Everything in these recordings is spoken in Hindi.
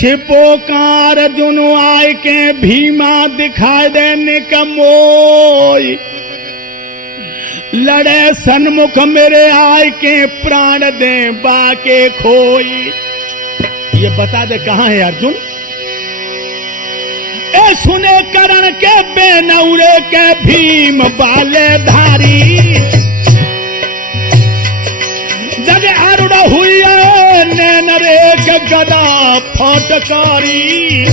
छिपोकार जुनु आय के भीमा दिखाई देने का मोई, लड़े सन्मुख मेरे आय के प्राण दे बाके खोई। ये बता दे कहां है अर्जुन? ए सुने करण के बेनौरे के भीम बाले धारी, जग अरुण हुई नैन रेख गदा फटकारी।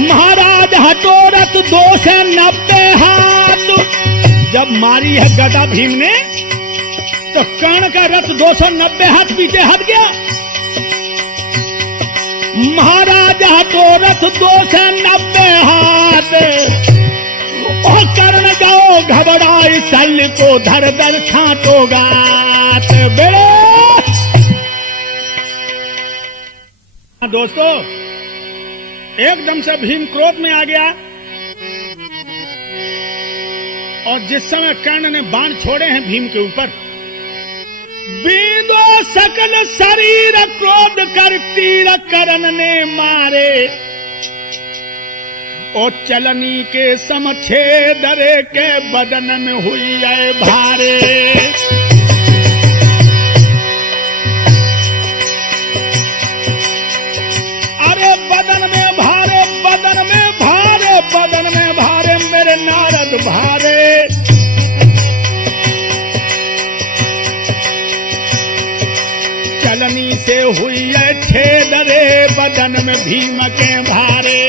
महाराज हटोरत 290 हाथ, जब मारी है गदा भीम ने तो कर्ण का रथ 290 हाथ पीछे हट गया। महाराज हटोरत 290 हाथ, और कर्ण जाओ घबराई शल्य को धर धर छांटोगा बेड़े। दोस्तों, एकदम से भीम क्रोध में आ गया और जिस समय कर्ण ने बाण छोड़े हैं भीम के ऊपर, बीदो सकल शरीर क्रोध कर तीर कर्ण ने मारे, और चलनी के समछेदरे के बदन में हुई है भारे। अरे बदन में भारे, बदन में भारे, बदन में भारे मेरे नारद भारे। चलनी से हुई है छेदरे बदन में भीम के भारे।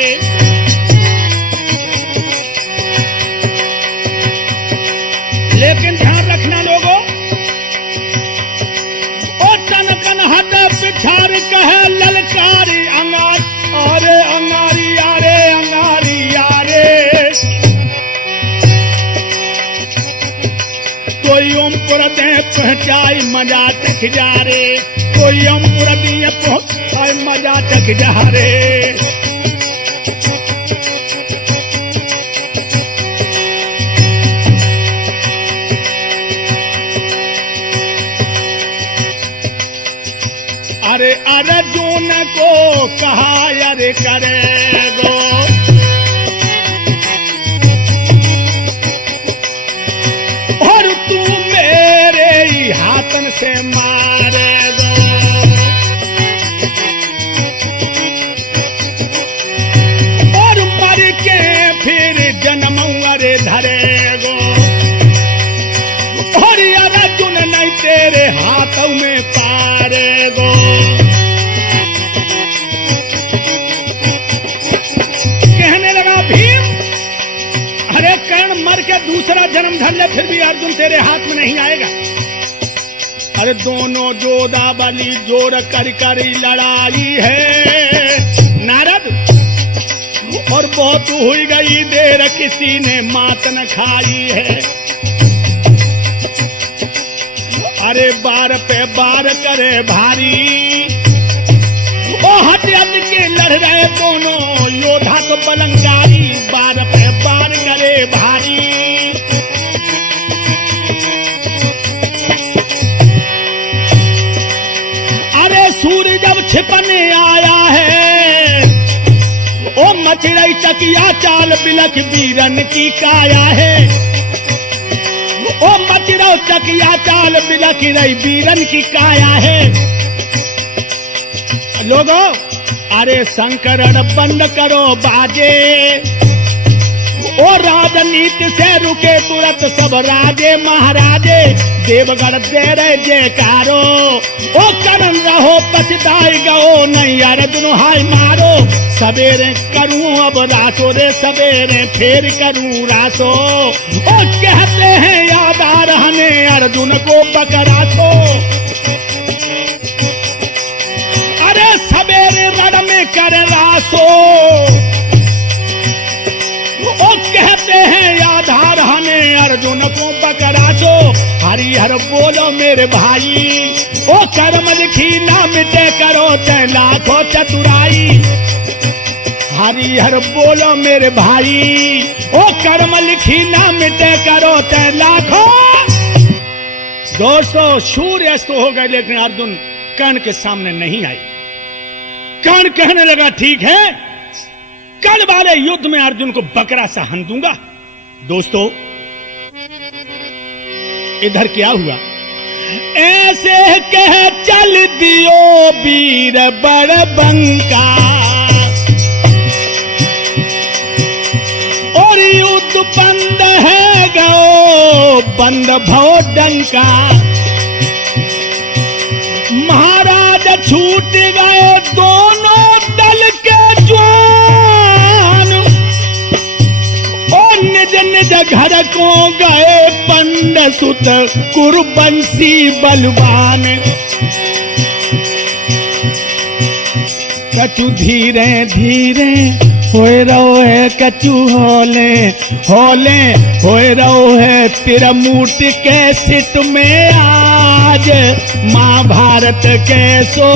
लेकिन ध्यान रखना लोगों, ओ तनकन हट पिछाड़ कहे ललकारी अंगार, अरे अंगारी यारे, अंगारी यारे। कोई ओम पुरते पहुंचाई मजा तक जा रे, कोई ओम पुरती पहुंचाई मजा तक जा रे। अरे अर्जुन को कहा अरे करे दो, और तू मेरे ही हाथन से मारे दो। और मर के फिर जन्म अरे धरे गो, और अर्जुन नहीं तेरे हाथों में पारे गो। कर्ण मर के दूसरा जन्म धर ले फिर भी अर्जुन तेरे हाथ में नहीं आएगा। अरे दोनों जोधा बलि जोर कर कर लड़ाई है नारद, और बहुत हुई गई देर किसी ने मात न खाई है। अरे बार पे बार करे भारी, ओ हट हट के लड़ रहे दोनों योद्धा को बलंगारी, बार पे बार करे भारी। अरे सूर्य जब छिपने आया है, ओ मच रही चकिया चाल बिलख वीरन की काया है। ओ मच रही चकिया चाल बिलख रही वीरन की काया है। लोगों, अरे संकरण बंद करो बाजे, ओ राजनीति से रुके तुरंत सब राजे महाराजे। देवगढ़ दे रहे जयकारो, ओ करण रहो पछताई गो नहीं अर्जुन हाय मारो। सवेरे करूं अब रासो रे सवेरे फिर करूं रासो, ओ कहते हैं याद आ रहने अर्जुन को पकड़ा तो। अरे सवेरे रण में कर रासो, ओ कहते हैं याद आ रहने अर्जुन को पकड़ा तो। हरिहर बोलो मेरे भाई, ओ कर्म लिखी ना मिटे करो ते लाखों चतुराई। हरिहर बोलो मेरे भाई, ओ कर्म लिखी ना मिटे करो ते लाखों। दोस्तों, सूर्य अस्त हो गए लेकिन अर्जुन कर्ण के सामने नहीं आई। कर्ण कहने लगा ठीक है, कल वाले युद्ध में अर्जुन को बकरा सा हन दूंगा। दोस्तों इधर क्या हुआ, ऐसे कह चल दियो वीर बड़बंका, और युद्ध बंद है गो बंद भव डंका। महाराज छूट गए दोनों दल के जवान, और निज निज घर को गए पंड सुत कुरुबंसी बलवान। कछु धीरे धीरे होए रहो है, कछु होले होले होए रहो है, तिरमूट के सिट में आज महाभारत के सो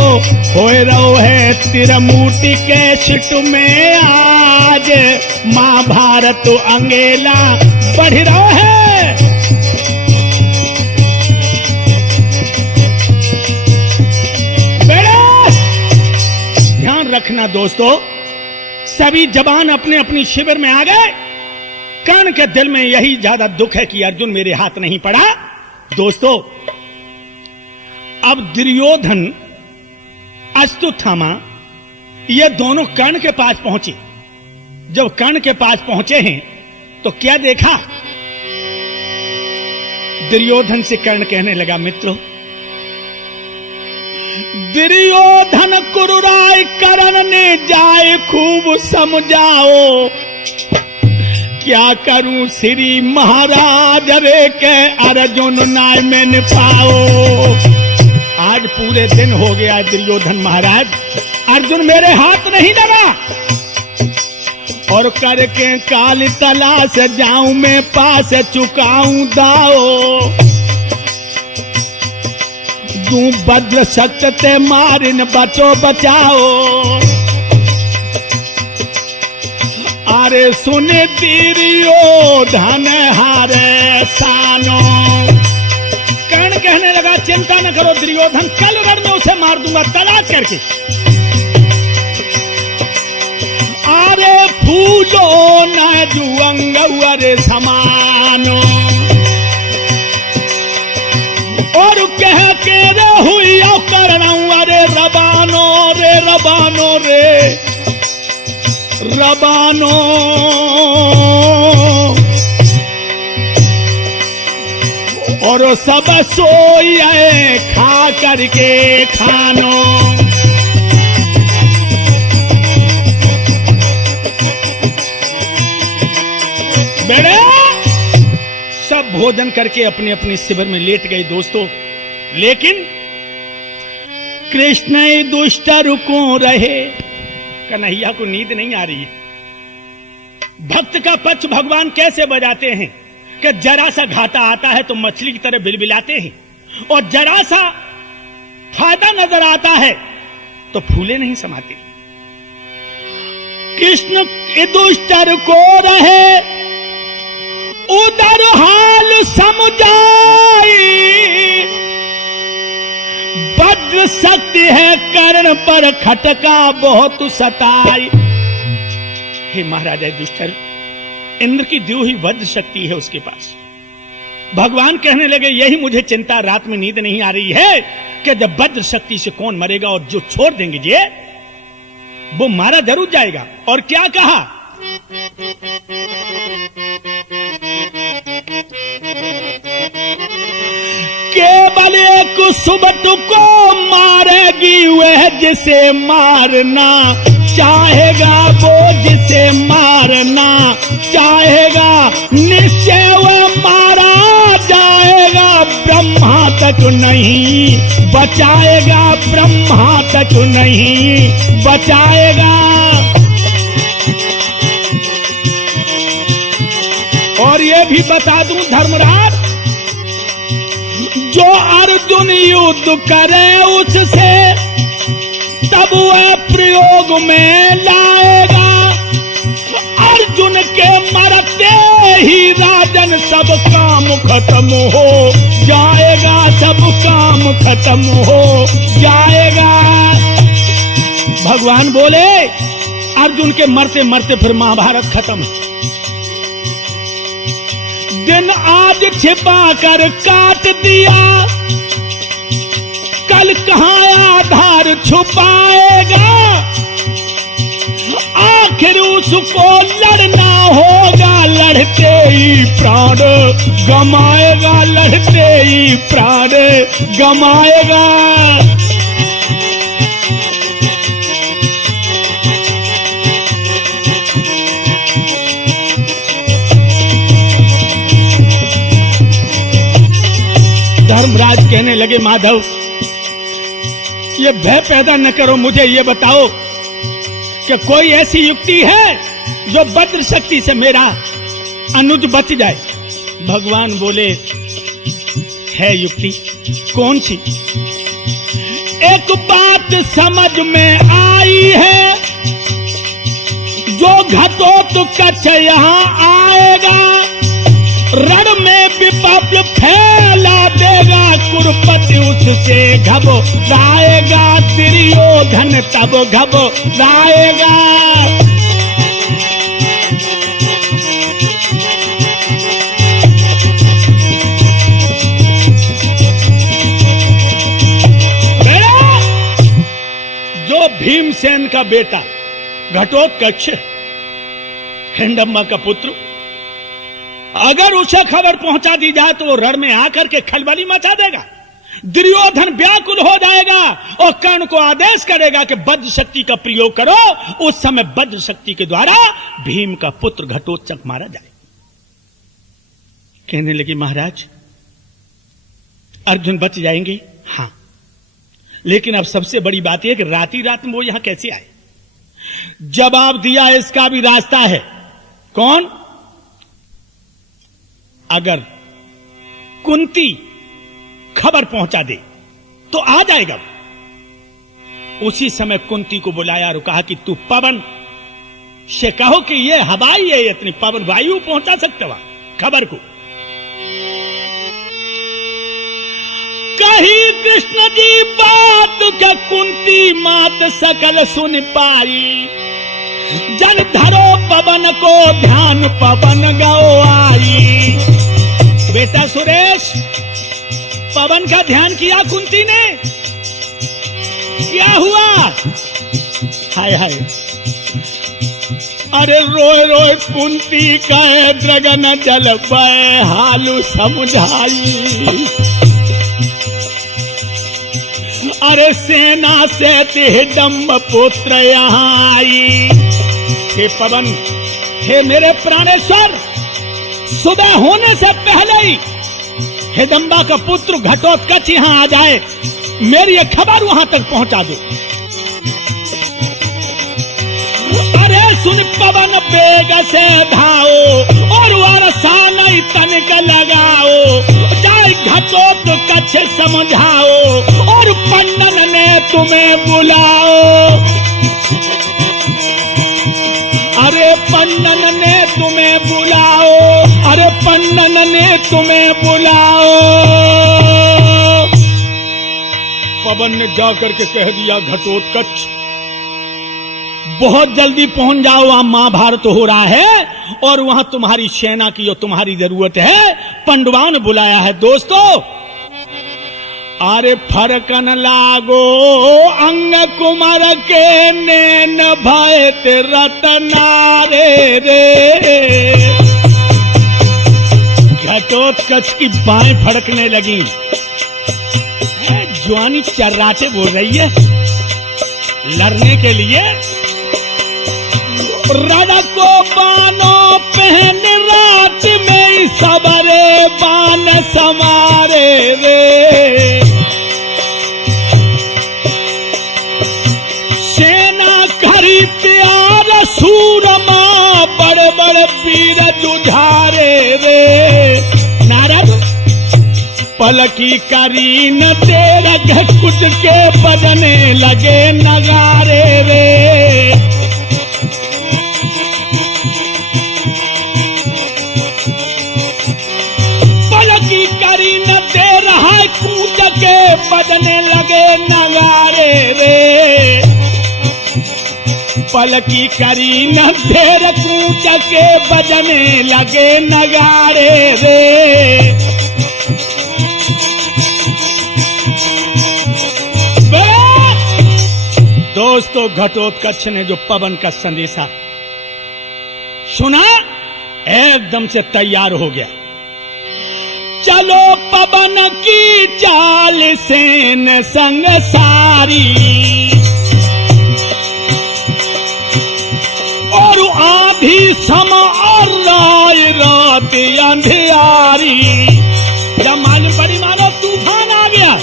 होए रहो है, तिरमूट के सिट में आज महाभारत अंगेला बढ़ रहो है। ध्यान रखना दोस्तों, सभी जवान अपने अपनी शिविर में आ गए। कर्ण के दिल में यही ज्यादा दुख है कि अर्जुन मेरे हाथ नहीं पड़ा। दोस्तों अब दुर्योधन अश्वत्थामा ये दोनों कर्ण के पास पहुंचे। जब कर्ण के पास पहुंचे हैं तो क्या देखा, दुर्योधन से कर्ण कहने लगा मित्रों, दुर्योधन कुरुराय कर्ण ने जाए खूब समझाओ, क्या करूं श्री महाराज रे के अर्जुन नाय में न पाओ। आज पूरे दिन हो गया दुर्योधन महाराज, अर्जुन मेरे हाथ नहीं लगा, और करके काल तलाश जाऊं मैं पास चुकाऊं दाओ। तू बद्र सक्त ते मारिन बचो बचाओ। अरे सुने दुर्योधन हारे सानो। कर्ण कहने लगा चिंता न करो दुर्योधन, कल रण में उसे मार दूंगा तलाश करके। अरे फूलो न जुअंग अरे समानो, और कह के रे हुई करणाऊ, अरे रबानो रे रबानो रे रबानो। और सब सोए खा करके खानो। बेड़े सब भोजन करके अपने अपने शिविर में लेट गए दोस्तों। लेकिन कृष्ण दुष्ट रुको रहे, कन्हैया को नींद नहीं आ रही है। भक्त का पक्ष भगवान कैसे बजाते हैं कि जरा सा घाटा आता है तो मछली की तरह बिलबिलाते हैं, और जरा सा फायदा नजर आता है तो फूले नहीं समाते। कृष्ण दुष्टर को रहे उधर हाल समझाई, वज्र शक्ति है कर्ण पर खटका बहुत सताई। हे महाराजा दुष्टर, इंद्र की दी हुई वज्र शक्ति है उसके पास। भगवान कहने लगे यही मुझे चिंता, रात में नींद नहीं आ रही है कि जब वज्र शक्ति से कौन मरेगा, और जो छोड़ देंगे जे वो मारा जरूर जाएगा। और क्या कहा, केवल एक सुबट को मारेगी वह जिसे मारना चाहेगा, वो जिसे मारना चाहेगा निश्चय वह मारा जाएगा। ब्रह्मा तक नहीं बचाएगा, ब्रह्मा तक नहीं बचाएगा। और ये भी बता दूं धर्मराज, जो अर्जुन युद्ध करे उससे तब वह प्रयोग में लाएगा। अर्जुन के मरते ही राजन सब काम खत्म हो जाएगा, सब काम खत्म हो जाएगा। भगवान बोले अर्जुन के मरते मरते फिर महाभारत खत्म। दिन आज छिपा कर काट दिया, कल कहां आधार छुपाएगा। आखिर उसको लड़ना होगा, लड़ते ही प्राण गमाएगा, लड़ते ही प्राण गमाएगा। धर्मराज कहने लगे माधव ये भय पैदा न करो, मुझे ये बताओ कि कोई ऐसी युक्ति है जो वज्र शक्ति से मेरा अनुज बच जाए। भगवान बोले है युक्ति। कौन सी? एक बात समझ में आई है, जो घटोत्कच यहाँ आएगा रण में विपद फैला देगा, कुरुपति उससे घबराएगा, दुर्योधन तब घबराएगा। जो भीमसेन का बेटा घटोत्कच हिडंबा का पुत्र, अगर उसे खबर पहुंचा दी जाए तो वो रण में आकर के खलबली मचा देगा। दुर्योधन व्याकुल हो जाएगा और कर्ण को आदेश करेगा कि वज्र शक्ति का प्रयोग करो। उस समय वज्र शक्ति के द्वारा भीम का पुत्र घटोत्कच मारा जाए। कहने लगी महाराज अर्जुन बच जाएंगे। हां, लेकिन अब सबसे बड़ी बात यह कि राती रात में वो यहां कैसे आए? जवाब दिया इसका भी रास्ता है। कौन? अगर कुंती खबर पहुंचा दे तो आ जाएगा। उसी समय कुंती को बुलाया और कहा कि तू पवन से कहो कि ये हवाई है, इतनी पवन वायु पहुंचा सकता हुआ खबर को। कही कृष्ण जी बात के कुंती मात सकल सुन पाई, जन धरो पवन को ध्यान पवन गो आई। बेटा सुरेश, पवन का ध्यान किया कुंती ने? क्या हुआ? हाय हाय, अरे रोए रोए कुंती कहे द्रगन जल बय हालू समझाई। अरे सेना से हिडंब पुत्र यहाँ आई। हे पवन, हे मेरे प्राणेश्वर, सुबह होने से पहले ही हिडंबा का पुत्र घटोत्कच यहां आ जाए, मेरी ये खबर वहां तक पहुंचा दो। अरे सुन पवन बेग से धाओ और वर्षा नहीं तनिक लगाओ, जाए घटोत्कच समझाओ और पंडन ने तुम्हें बुलाओ। अरे पंडन ने तुम्हें बुलाओ, अरे पंडन ने तुम्हें बुलाओ। पवन ने जाकर के कह दिया घटोत्कच बहुत जल्दी पहुंच जाओ, वहां महाभारत हो रहा है और वहां तुम्हारी सेना की जो तुम्हारी जरूरत है, पांडवों ने बुलाया है। दोस्तों अरे फरकन लागो अंग कुमार के नैन भयत रतनारे रे। घटोत्कच की बाहें फड़कने लगी, जवानी चर्राटे बोल रही है लड़ने के लिए। रण को बानो पहन रात में सबरे बान समारे रे। सेना करी प्यार सूरमा बड़े बड़े वीर जुझारे रे। नारद पलकी करी न तेरा घकुट के बजने लगे नगारे रे। बजने लगे नगारे रे, पलकी करी न ढेर कूच के बजने लगे नगारे रे। दोस्तों, घटोत्कच ने जो पवन का संदेशा सुना, एकदम से तैयार हो गया। चलो पवन की चाल सेन संग सारी, और आधी सम और राय रात अंधियारी। जब मालूम पड़ी मानो तूफान आ गया,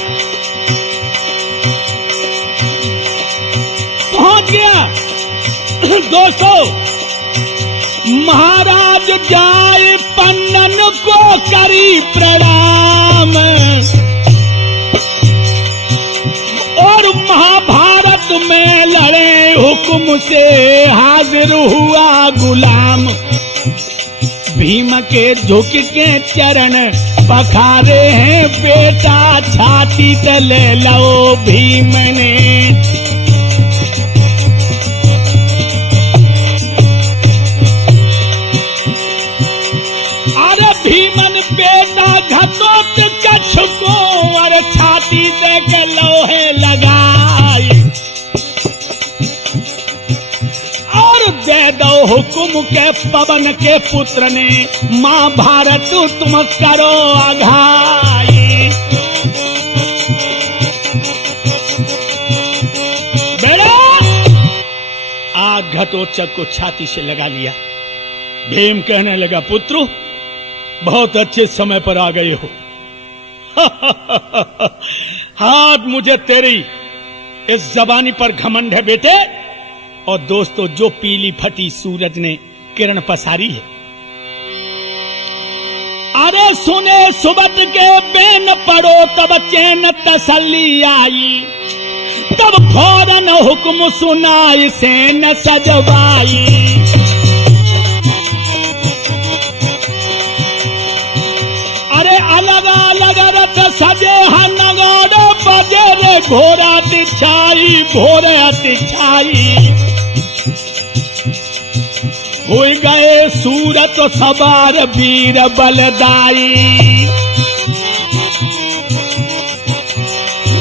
पहुंच गया। दोस्तों, महाराज जाए पन्नन को करी प्रणाम, और महाभारत में लड़े हुक्म से हाजिर हुआ गुलाम। भीम के झुक के चरण पखारे हैं, बेटा छाती तले लो भीम ने। भीमन बेटा घटोत्कच को और छाती देख लोहे लगाई, और दे दो हुक्म के पवन के पुत्र ने, महाभारत तुम करो आघाई। बेटा आग घटोत्कच को छाती से लगा लिया। भीम कहने लगा, पुत्र बहुत अच्छे समय पर आ गए हो। हाथ मुझे तेरी इस जबानी पर घमंड है बेटे। और दोस्तों, जो पीली फटी सूरज ने किरण पसारी है, अरे सुने सुबत के बेन पड़ो तब चैन तसल्ली आई, तब फौरन हुक्म सुनाई सेन सजवाई। अलग अलग रथ सजे नगाड़ो बजे रे, घोड़ा तिछाई घोड़े तिछाई। हो गए सूरत सवार वीर बलदाई,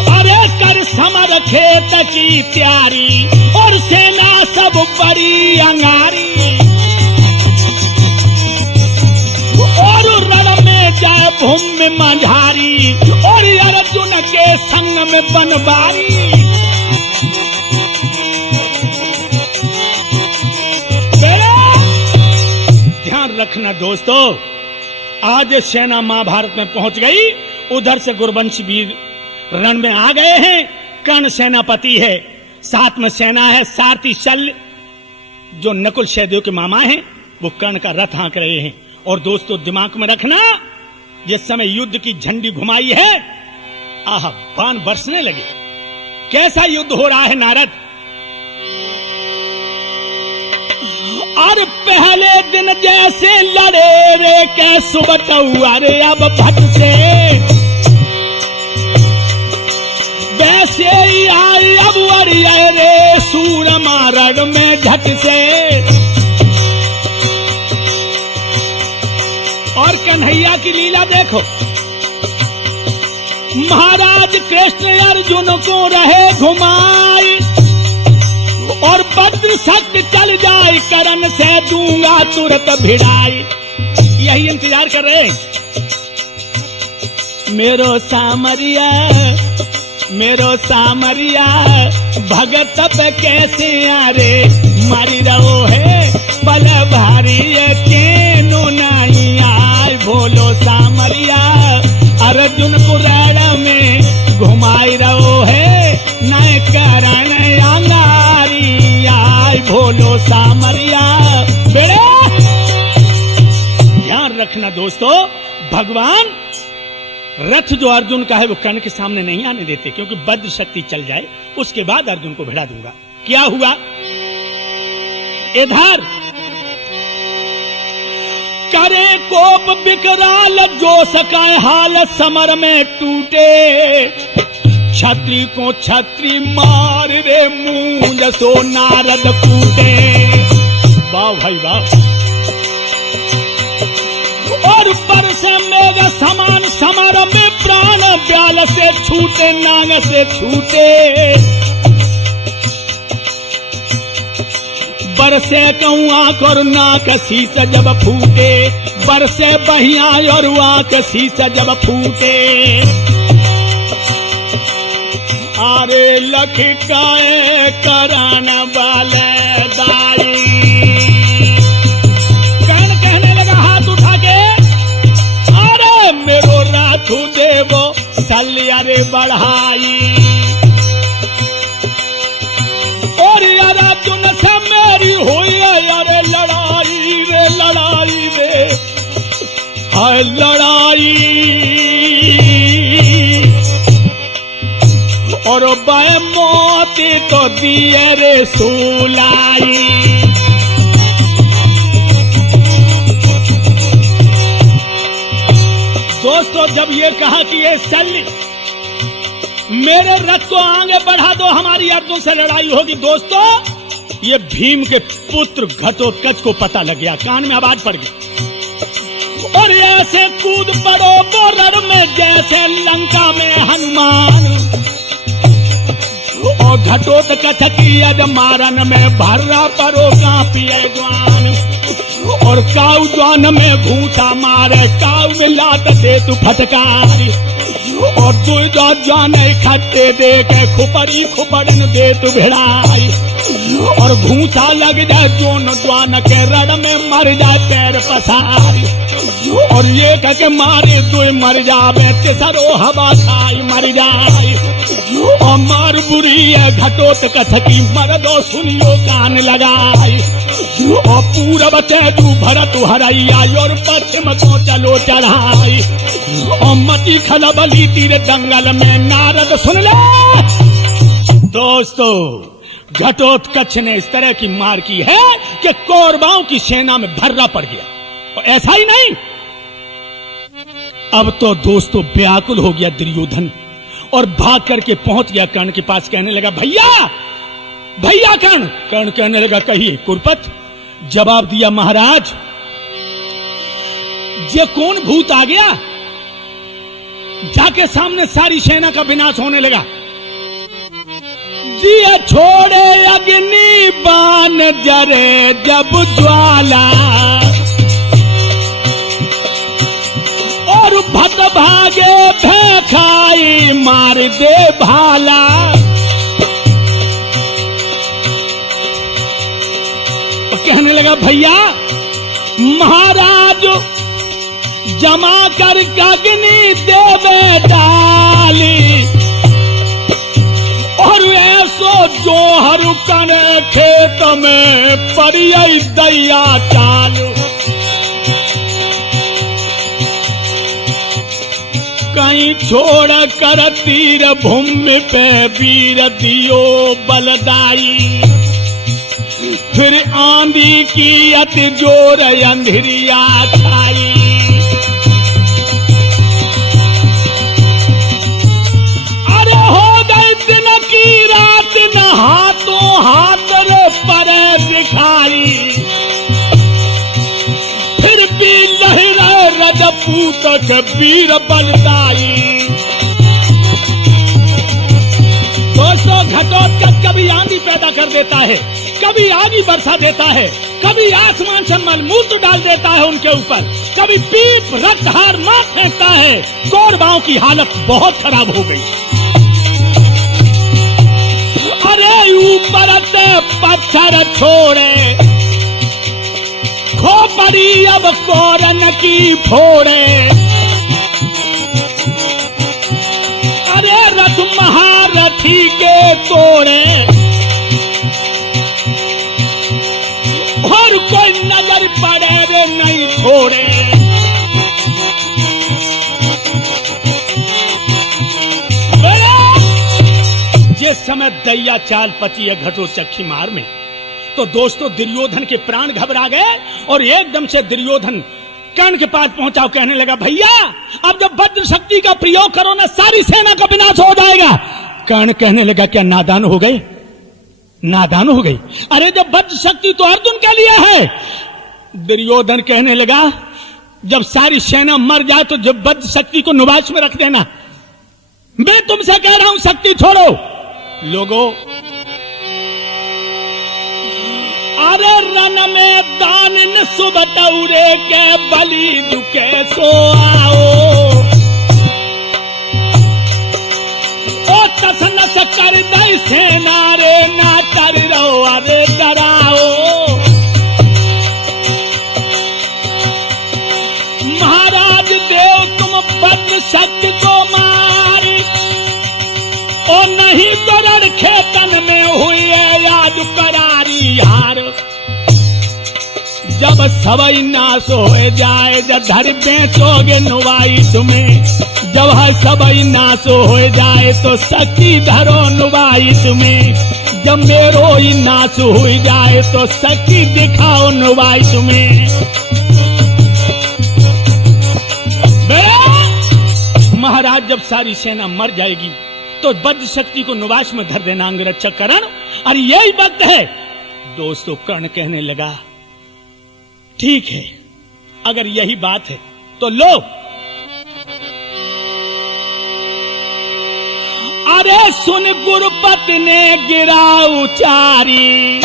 अरे कर समर खेत की तैयारी, और सेना सब बड़ी अंगारी। और रण में जाए भूम में मंझारी, और अर्जुन के संग में बनवारी। ध्यान रखना दोस्तों, आज सेना महाभारत में पहुंच गई। उधर से गुरवंशी वीर रण में आ गए हैं। कर्ण सेनापति है, साथ में सेना है सारथी शल्य, जो नकुल सहदेव के मामा हैं, वो कर्ण का रथ हाँक रहे हैं। और दोस्तों, दिमाग में रखना, जिस समय युद्ध की झंडी घुमाई है, आह बाण बरसने लगे। कैसा युद्ध हो रहा है नारद? और पहले दिन जैसे लड़े रे के सुबह रे, अब भट से वैसे ही आए अब वरिया रे, सूर मारड़ में झट से। और कन्हैया की लीला देखो, महाराज कृष्ण अर्जुन को रहे घुमाई, और भद्र शक्ति चल जाए करण से दूंगा तुरंत भिड़ाई। यही इंतजार कर रहे हैं। मेरो सामरिया भगत पे कैसे आरे, मारी रहो है पल भारी केनो नहीं आए। भोलो सामरिया अर्जुन को रण में घुमाई रहो है, नए करण अंगारी आए। भोलो सामरिया बेड़े। ध्यान रखना दोस्तों, भगवान रथ जो अर्जुन का है वो कर्ण के सामने नहीं आने देते, क्योंकि वज्र शक्ति चल जाए उसके बाद अर्जुन को भिड़ा दूंगा। क्या हुआ इधर? करे कोप विकराल जो सकाए हाल, समर में टूटे छत्री को छत्री मार रे मूंज सो नारद कूटे। वाह भाई वाह। और बरसे मेघ समान समर में प्राण ब्याल से छूटे नाग से छूटे। बरसे कहूँ आंख और नाक शीश जब फूटे, बरसे बहिया और आंख शीश जब फूटे। अरे लखकाए करान वाले दाई। कर्ण कहने लगा हाथ उठा के, अरे मेरो राथु देवो सल्य रे बढ़ाई। और अर्जुन से मेरी हुई अरे लड़ाई रे लड़ाई रे हाय लड़ाई। और बाय मोती तो दिए रे सुलाई। दोस्तों जब ये कहा कि ये शल्य मेरे रथ को आगे बढ़ा दो, हमारी अर्जुन से लड़ाई होगी। दोस्तों ये भीम के पुत्र घटोत्कच को पता लग गया, कान में आवाज पड़ गई। और ऐसे कूद पड़ो बोरर में जैसे लंका में हनुमान। और घटोत्कच की अजमारन में भर्रा परो कांपिए जवान। और काऊ जवान में घूसा मारे, काऊ में लात दे तू फटकारी। और तू जो जाने खट्टे दे के खुपड़ी खुपड़न दे तू भिड़ाई। और घूसा लग जाए जोन द्वान के रड़ में मर जाए पैर पसारी। और ये कह के मारे दो मर जावे, तिसरो हवा खाई मर जाए। और मार बुरी है घटोत्कच की, मर दो सुनियो कान लगाई। और पूरब तेजू भरत हरैया, और पश्चिम को चलो चढ़ाई। और मती खलबली तीर दंगल में नारद सुन ले। दोस्तों घटोत्कच ने इस तरह की मार की है कि कौरवों की सेना में भर्रा पड़ गया। और ऐसा ही नहीं, अब तो दोस्तों व्याकुल हो गया दुर्योधन और भाग करके पहुंच गया कर्ण के पास। कहने लगा भैया भैया कर्ण। कर्ण कहने लगा कहिए कुरपत। जवाब दिया महाराज ये कौन भूत आ गया, जाके सामने सारी सेना का विनाश होने लगा। जिया छोड़े अग्नि बाण जरे जब ज्वाला। और भत भागे भैखाई मार दे भाला। कहने लगा भैया महाराज जमा कर अग्नि देवे डाली। और ऐसो जोहर कने खेत में परिय दैया चालू। कहीं छोड़ कर तीर भूमि पे वीर दियो बलदाई। फिर आंधी की अति जोर अंधेरिया छाई। अरे हो गई दिन की रात न हाथों हाथ रे पर दिखाई। फिर भी लहरा रजपूत के वीर बलदाई। दोस्तों घटोत्कच कभी आंधी पैदा कर देता है, कभी आगी बरसा देता है, कभी आसमान से मलमूत्र डाल देता है उनके ऊपर, कभी पीप रक्तहार मार फेंकता है। कौरवों की हालत बहुत खराब हो गई। अरे ऊपर से पत्थर छोड़े खोपड़ी अब कौरन की फोड़े। अरे रथ महारथी के तोड़े। और कोई नजर पड़े रे नहीं छोड़े। जिस समय दैया चाल पची है घटोत्कच की मार में, तो दोस्तों दुर्योधन के प्राण घबरा गए। और एकदम से दुर्योधन कर्ण के पास पहुंचा, कहने लगा भैया अब जब वज्र शक्ति का प्रयोग करो ना सारी सेना का विनाश हो जाएगा। कर्ण कहने लगा क्या नादान हो गए, नादान हो गई? अरे जब वज्र शक्ति तो अर्जुन के लिए है। दुर्योधन कहने लगा जब सारी सेना मर जाए तो जब वज्र शक्ति को निवास में रख देना। मैं तुमसे कह रहा हूं शक्ति छोड़ो। लोगों, अरे रन में दान न सुबटौरे के बलि दुखे सो आओ, ओ तसनस कर दई सेना रे ना कर रो अरे डराओ। महाराज देव तुम वज्र शक्ति को मारी, ओ नहीं तो रण खेतन में हुई है याद करारी यार। जब सबई नाश हो जाए धर बेचोगे नुवाई तुम्हें, जब है सबई नाश हो जाए तो शक्ति धरो नुवाई तुम्हें, जब मेरो ही नाश हो जाए तो शक्ति दिखाओ नुवाई तुम्हें। महाराज जब सारी सेना मर जाएगी तो वज्र शक्ति को निवास में धर देना अंगरक्षक करण, और यही वक्त है। दोस्तों कर्ण कहने लगा ठीक है अगर यही बात है तो लो। अरे सुन गुरुपति ने गिरा उचारी,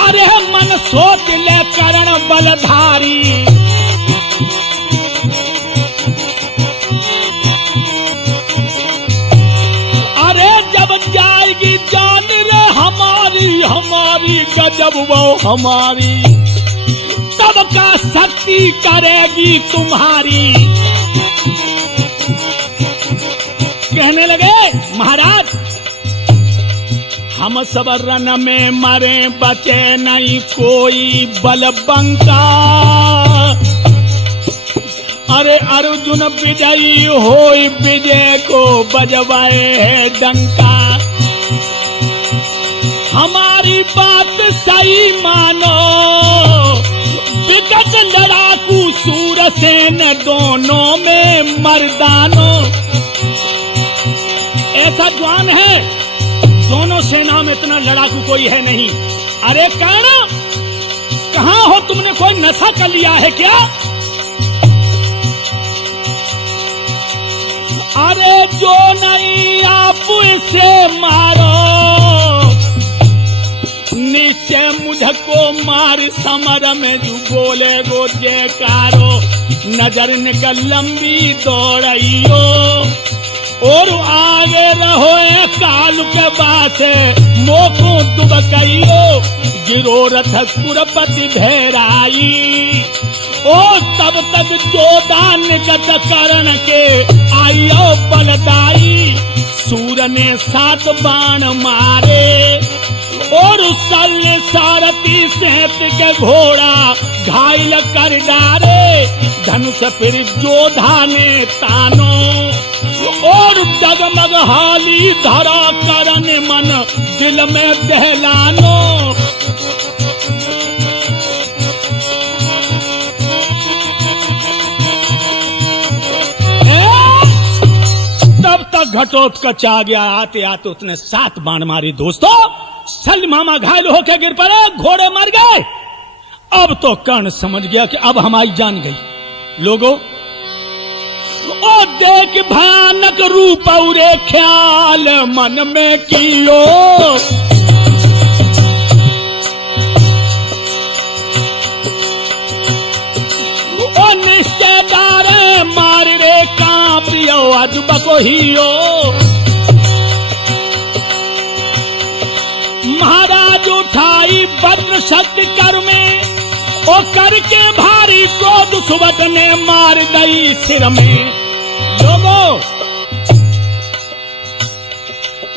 अरे मन सोच ले करण बलधारी। जाएगी जान रे हमारी हमारी गजब वो हमारी, तब का शक्ति करेगी तुम्हारी। कहने लगे महाराज हम सब रण में मरे बचे नहीं कोई बलबंका, अरे अर्जुन विजयी होई विजय को बजवाए है डंका। हमारी बात सही मानो विकट लड़ाकू सूरसेन दोनों में मर्दानो। ऐसा जवान है दोनों सेना में इतना लड़ाकू कोई है नहीं। अरे कर्ण कहां हो, तुमने कोई नशा कर लिया है क्या? अरे जो नहीं आप इसे मारो, निश्चय मुझको मार समर में जो बोले गो जयकारो। नजर निकल लंबी दौड़ियो और आगे रहो काल के बासे मोको दुबकइयो। गिरो रथ कुरपति भैराई, ओ तब तक जोधा निकट करण के आयो बलदाई। सूर ने 7 बाण मारे और शल्य सारथी सेत के घोड़ा घायल कर डारे। धनुष फिर जोधा ने तानो और डगमग हाली धरा करण मन दिल में दहलानो। तब तक घटोत्कच आ गया। आते आते उसने 7 बाण मारी। दोस्तों शल्य मामा घायल होकर गिर पड़े, घोड़े मर गए। अब तो कर्ण समझ गया कि अब हमारी जान गई। लोगों ओ देख भयानक रूप और ख्याल मन में कियो। ओ निश्चय डारे मार रे कांपियो अजब को हियो। महाराज उठाई वज्र शक्ति कर में, ओ करके भारी क्रोध सुबट ने मार दई सिर में। लोगों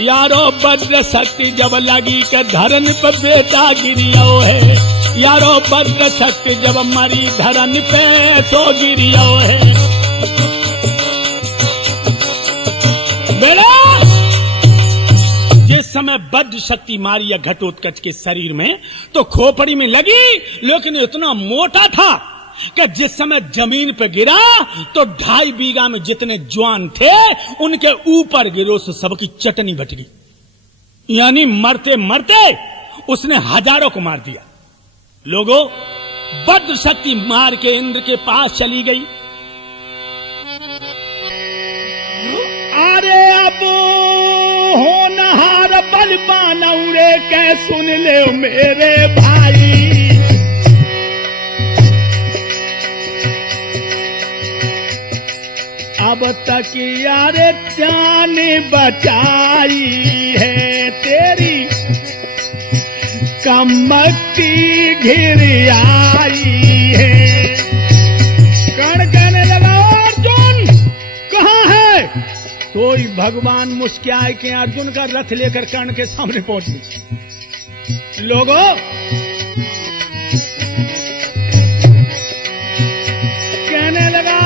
यारो वज्र शक्ति जब लगी के धरन पर बेटा गिरियो है। यारो वज्र शक्ति जब मरी धरन पे तो गिरियो है। बेड़ा जिस समय वज्र शक्ति मारी या घटोत्कच के शरीर में तो खोपड़ी में लगी, लेकिन इतना मोटा था कि जिस समय जमीन पे गिरा तो 2.5 बीघा में जितने जवान थे उनके ऊपर गिरो से सबकी चटनी बट गई। यानी मरते मरते उसने हजारों को मार दिया। लोगों, वज्र शक्ति मार के इंद्र के पास चली गई। अरे अब होनहार बलवान उड़े के सुन ले मेरे भाई, अब तक यार जान बचाई है तेरी कमती घिर आई है। कर्ण कहने लगा अर्जुन कहाँ है? सोई भगवान मुस्कुराए कि अर्जुन का रथ लेकर कर्ण के सामने पहुंच गई। लोगों, कहने लगा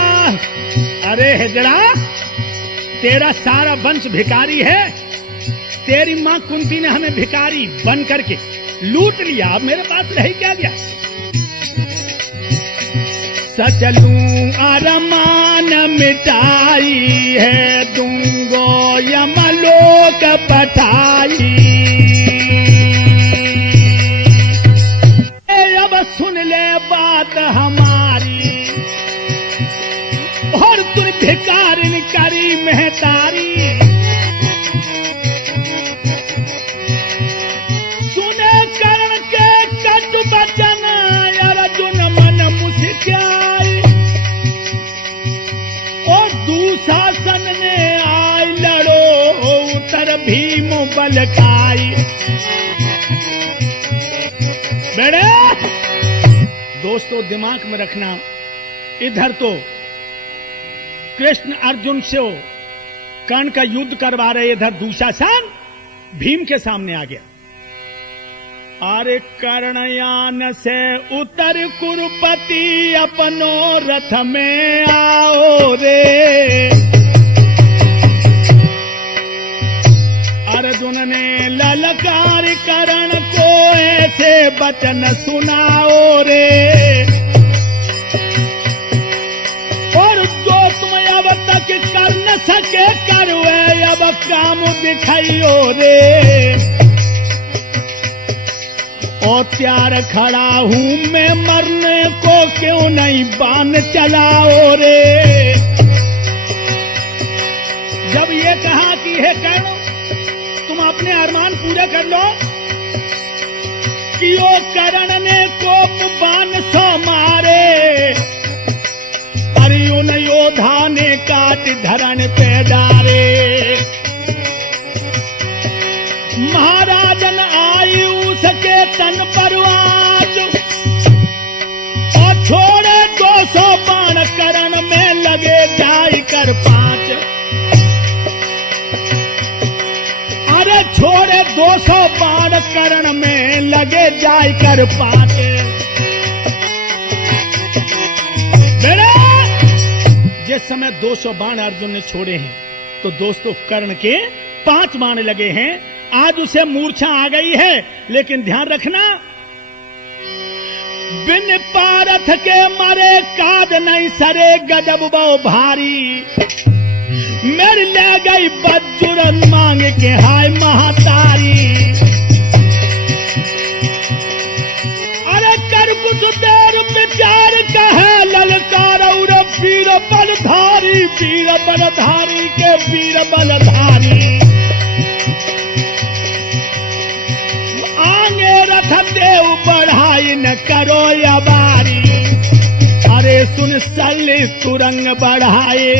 अरे हिजड़ा, तेरा सारा वंश भिखारी है। तेरी मां कुंती ने हमें भिखारी बन करके लूट लिया, अब मेरे पास रह क्या गया? सचलू अरमान मिटाई है, दूंगो यमलोक पठाई। अब सुन ले बात हमारी, और तू भिखारिन करी महतारी। सुने कर्ण के कटु बचन, अर्जुन मन मुस्कुराए। और दुशासन ने आय लड़ो, उतर भीम बल खाई। बेड़े दोस्तों, दिमाग में रखना, इधर तो कृष्ण अर्जुन से कर्ण का युद्ध करवा रहे, इधर दुशासन भीम के सामने आ गया। अरे कर्णयान से उतर कुरुपति, अपनो रथ में आओ रे। अर्जुन ने ललकार कर्ण को ऐसे वचन सुनाओ रे। और जो तुम अब तक कर न सके करुए, अब काम दिखाइयो रे। और त्यार खड़ा हूं मैं मरने को, क्यों नहीं बाण चलाओ रे। जब ये कहा कि हे कर्ण, तुम अपने अरमान पूरे कर लो, कि ओ कर्ण ने कोप बाण सो मारे। अर्जुन योद्धा ने काट धरण पे डारे। महाराजन आयु सके तन पर आज, और छोड़े 200 बाण कर्ण में लगे जाई कर 5। अरे छोड़े 200 बाण कर्ण में लगे जाई कर 5। जिस समय 200 बाण अर्जुन ने छोड़े हैं तो दोस्तों कर्ण के 5 बाण लगे हैं। आज उसे मूर्छा आ गई है, लेकिन ध्यान रखना, बिन पारथ के मरे काद नहीं सरे, गजब बहु भारी। मेरी ले गई बज्जुरन मांग के हाय महातारी। अरे कर कुछ देर विचार कहे ललकार, और वीर बलधारी, वीर बलधारी के वीर बलधारी। आगे रथ देव बढ़ाई न करो या बारी। अरे सुन सल्ली तुरंग बढ़ाए,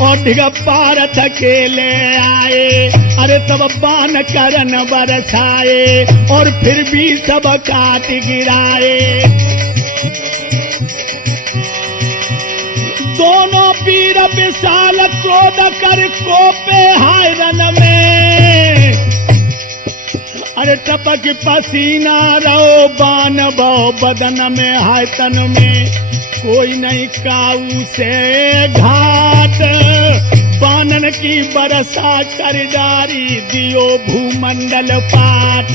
और दिगपारथ अकेले आए। अरे तब बाण कर्ण बरसाए, और फिर भी सब काट गिराए। दोनों वीर विशाल क्रोध कर कोपे हाय रन में। अरे टपक पसीना रहो बान बो बदन में हाय तन में। कोई नहीं काऊ से घाट, बानन की बरसा कर डारी दियो भूमंडल पाट।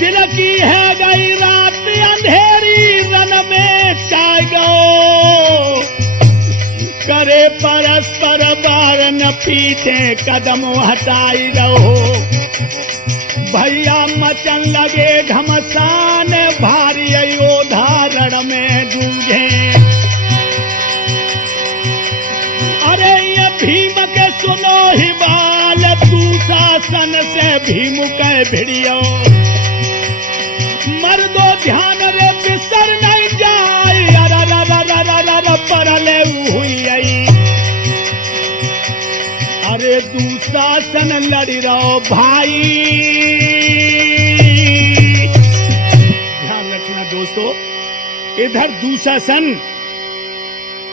दिल की है गई रात अंधेरी रन में चाय गो, करे परस्पर बारन पीछे कदम हटाई रहो। भैया मचन लगे घमसान, भारी योधा रण में जूझे। अरे ये भीम के सुनो ही बाल, दुशासन से भीम के भिड़ियो। मर्दो ध्यान रे बिसर नहीं जाए, परले हुई आई। अरे दुशासन लड़ी रहो भाई। ध्यान रखना दोस्तों, इधर दुशासन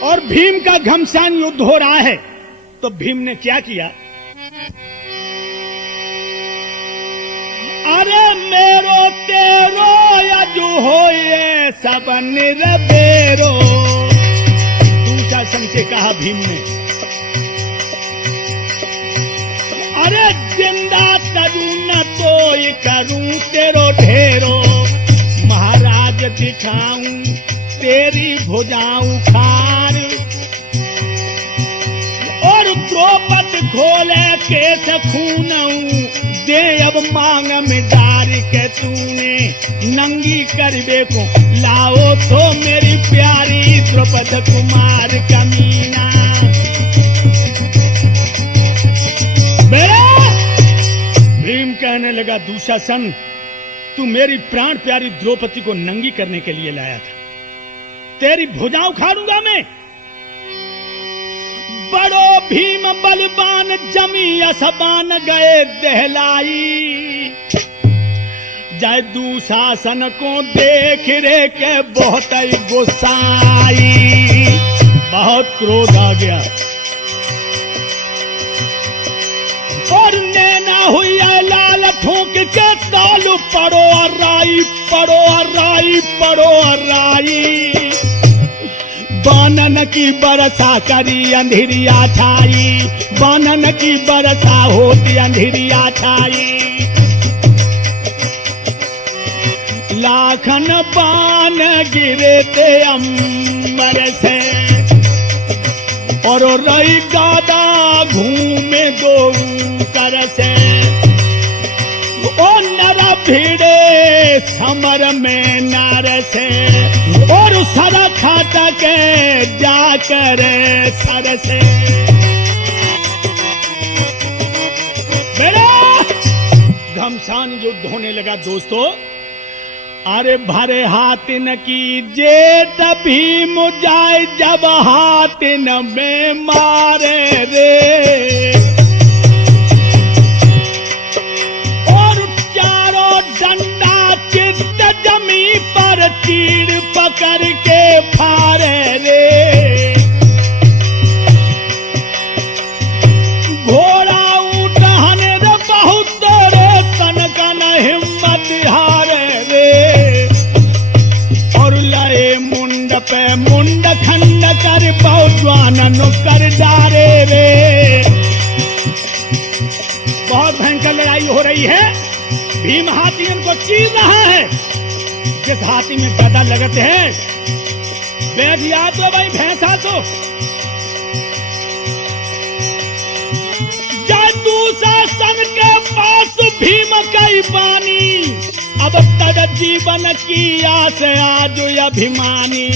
और भीम का घमसान युद्ध हो रहा है। तो भीम ने क्या किया? अरे मेरो तेरो यजु होए सब निरबेरो, दुशासन से कहा भीम ने। अरे जिंदा तरू न तो करूं तेरो ढेरो, महाराज दिखाऊं तेरी भुजाऊं खार। और द्रौपद खोले केस खूनऊं, दे अब मांग में डार के तूने नंगी करबे को लाओ तो मेरी प्यारी द्रौपद कुमार कमीना। भीम कहने लगा, दुशासन तू मेरी प्राण प्यारी द्रौपदी को नंगी करने के लिए लाया था, तेरी भुजा उखाड़ूंगा मैं। बड़ो भीम बलवान जमी असबान गए दहलाई, जय दुशासन को देख रे के बहुत ही गुस्साई, बहुत क्रोध आ गया। और नैना हुई लाल ठोक के तालू, पड़ो अर्राई पड़ो अर्राई पड़ो अर्राई। बानन की बरसा करी अंधेरिया छाई, बानन की बरसा होती अंधेरिया छाई। लाखन बान गिरे थे अंबर से, और रही गादा घूमे दो कर से। ओ नर भिड़े समर में नार से, और सर खाटक जाकर सर से। मेरा घमसान युद्ध होने लगा दोस्तों। अरे भरे हाथिन की जेठ भीम जाए, जब हाथिन में मारे रे। और चारों डंडा चित्त जमी पर तीर पकड़ के फारे रे। घोड़ा ऊँट हने रे बहुत रे, तन कन हिम्मत हारे रे। और लए मुंड पे मुंड खंड कर बहुजवान कर डारे रे। बहुत भयंकर लड़ाई हो रही है। भीम हाथियों को चीर रहा है। जिस हाथी में गदा लगते हैं, बैठ या तो भाई भैंसा तो। दुशासन के पास भीम कई बानी, अब तक जीवन की आस आज अभिमानी।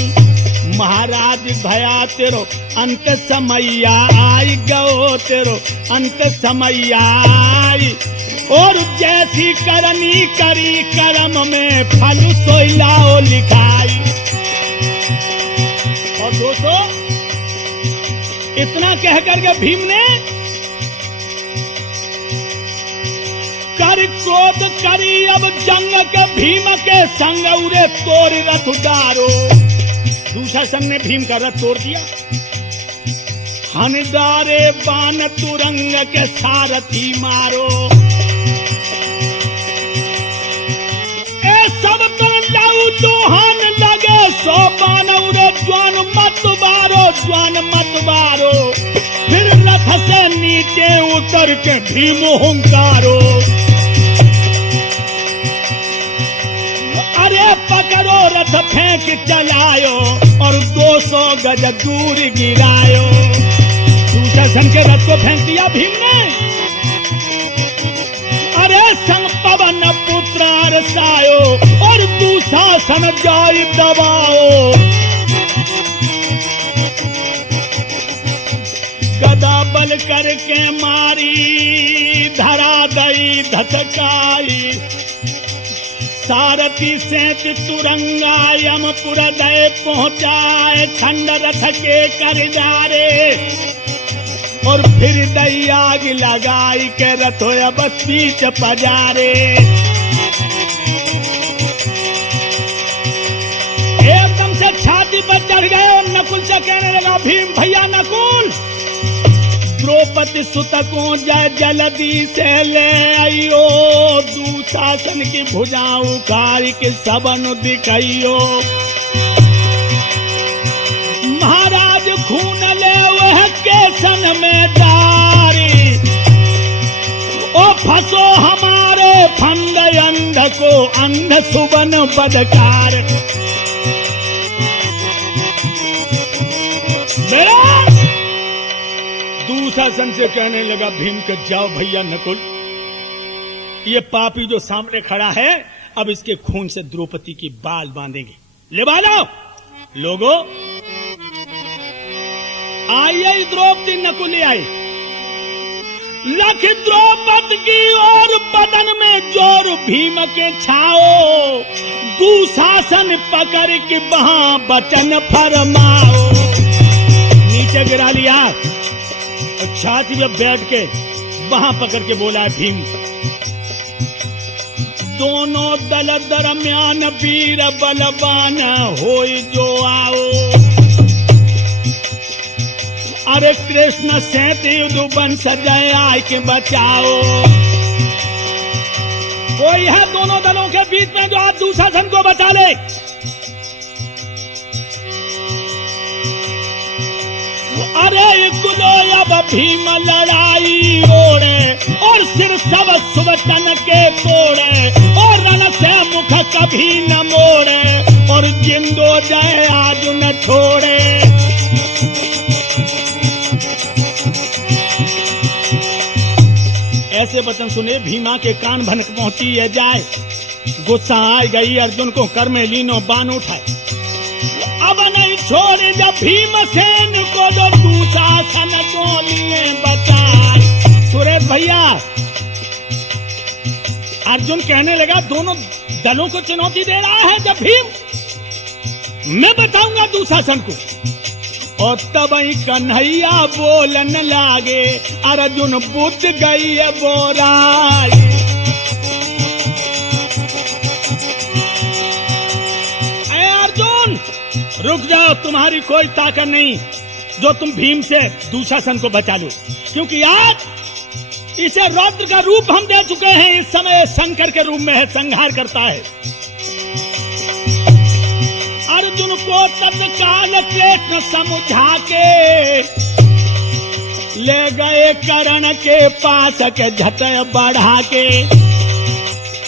महाराज भया तेरो अंत समैया आई गो, तेरो अंत समैया आई। और जैसी करनी करी कर्म में फल सोइलाओ लिखाई। और दोस्तों इतना कह करके भीम ने कर क्रोध करी अब जंग के भीम के संग उरे तोड़ रथ डारो। दुशासन ने भीम का रथ तोड़ दिया। हन डारे बान तुरंग के सारथी मारो। ए सब तर लाऊ दोहान लगे, सो बान उरे ज्वान मत बारो, ज्वान मत बारो। फिर रथ से नीचे उतर के भीम हुंकारो। अरे पकड़ो रथ रथ फेंक चलायो और 200 गज दूर गिरायो। दुशासन के रथ को फेंक दिया भीम ने। अरे संग पवन पुत्र अरसायो और दुशासन जाय दबाओ। गदा बल करके मारी धरा दई धतकाई। सारथी सेत तुरंगा यमपुर दय पहुंचाए। खंड रथ के कर जारे और फिर दई आग लगाई के रथो अब बीच पजारे। एकदम से छाती पर चढ़ गए और नकुल से कहने लगा, भीम भैया नकुल, द्रौपदी सुत को जय जल्दी से ले आइयो। दुशासन की भुजा उखाड़ के सबन दिखाइयो। महाराज खून ले वह केसन में डारी। ओ फंसो हमारे फंद अंध को अंध सुबन बदकार। दुशासन से कहने लगा भीम के, जाओ भैया नकुल, ये पापी जो सामने खड़ा है अब इसके खून से द्रौपदी की बाल बांधेंगे। ले बालो लोगो। आइए द्रौपदी नकुल आई। लख द्रौपदी की और बदन में जोर भीम के छाओ। दुशासन पकड़ के वहां वचन फरमाओ। नीचे गिरा लिया, छाती में बैठ के वहां पकड़ के बोला भीम, दोनों दल दरम्यान वीर बलवान होई जो आओ। अरे कृष्ण सेत युद्ध बन सजाए आय के बचाओ। कोई है दोनों दलों के बीच में जो आज दुशासन को बचा ले। अरे कुलो अब भीम लड़ाई ओढ़े और सिर सब सुवतन के तोड़े और रण से मुख कभी न मोड़े और जिंदो जाए आज न छोड़े। ऐसे वचन सुने भीमा के कान भनक पहुंची है जाए। गुस्सा आ गई अर्जुन को, कर में लीनो बाण उठाए। अब नहीं छोड़े जब भीमसेन को जो दुशासन को लिए बचाए। सुरेश भैया अर्जुन कहने लगा, दोनों दलों को चुनौती दे रहा है जब भीम। मैं बताऊंगा दुशासन को। और तब ही कन्हैया बोलन लागे, अर्जुन बुझ गई है बोराई। रुक जाओ, तुम्हारी कोई ताकत नहीं जो तुम भीम से दुशासन को बचा लो, क्योंकि आज इसे रौद्र का रूप हम दे चुके हैं। इस समय शंकर के रूप में है, संहार करता है। अर्जुन को तत्काल कृष्ण समझा के ले गए कर्ण के पास के झट बढ़ा के।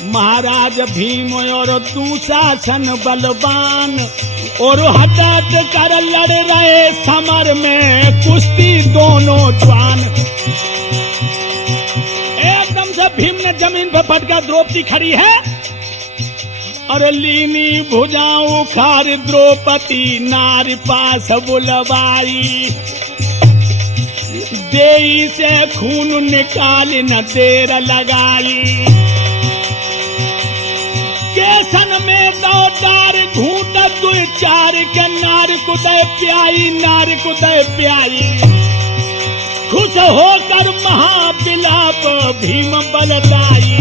महाराज भीम और दुशासन बलवान और हटट कर लड़ रहे समर में कुश्ती दोनों जवान। एकदम से भीम ने जमीन पर पटका, द्रौपदी खड़ी है और लीनी भुजाओं खार द्रौपदी नारी पास बुलवाई। देई से खून निकाल न देर लगाई। केसन में दो डार घूट दुई चार के नार कुदय प्याई, नार कुदय प्याई। खुश होकर महाविलाप भीम बलदाई।